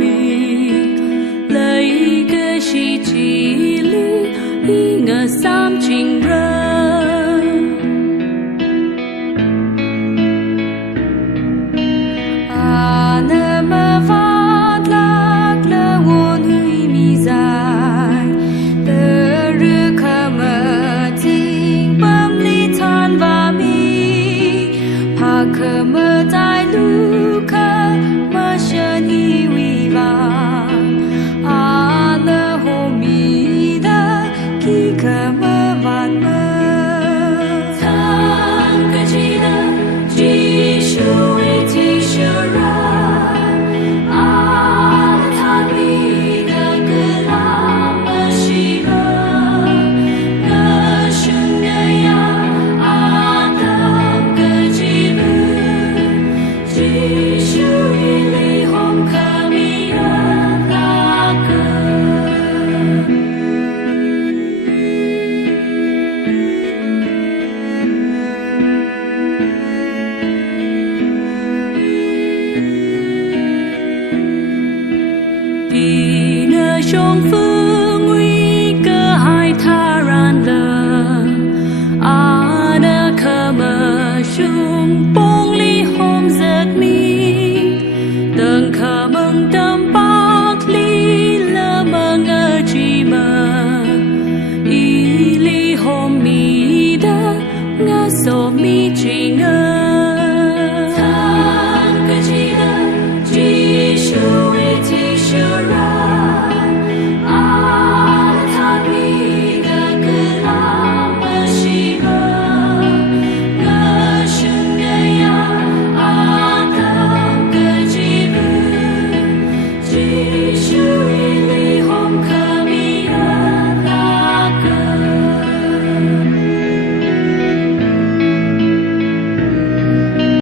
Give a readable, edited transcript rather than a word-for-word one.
mi lấy cái gì chỉ lý ý ngờ sam trình ra khờ mơ tai lu khờ mơ sơn hi vi vàng à lơ hồ mi đa khi khờ mơ vạn mơ thang cái chi đa chỉ shu ti shu ra à thang mi đa cứ la mơ shi mơ ngơ shun ngơ ya vì nơi trong phương nguy cơ hai tha ran lờ à đã khờ mờ chung bông ly hôm giấc mi từng khờ mừng tâm bát ly lơ mừng ở chỉ mờ ý ly hôm mi đã ngã sổ mi chỉ ngờ thang cái chi đã chỉ shu ti shu ra Sure.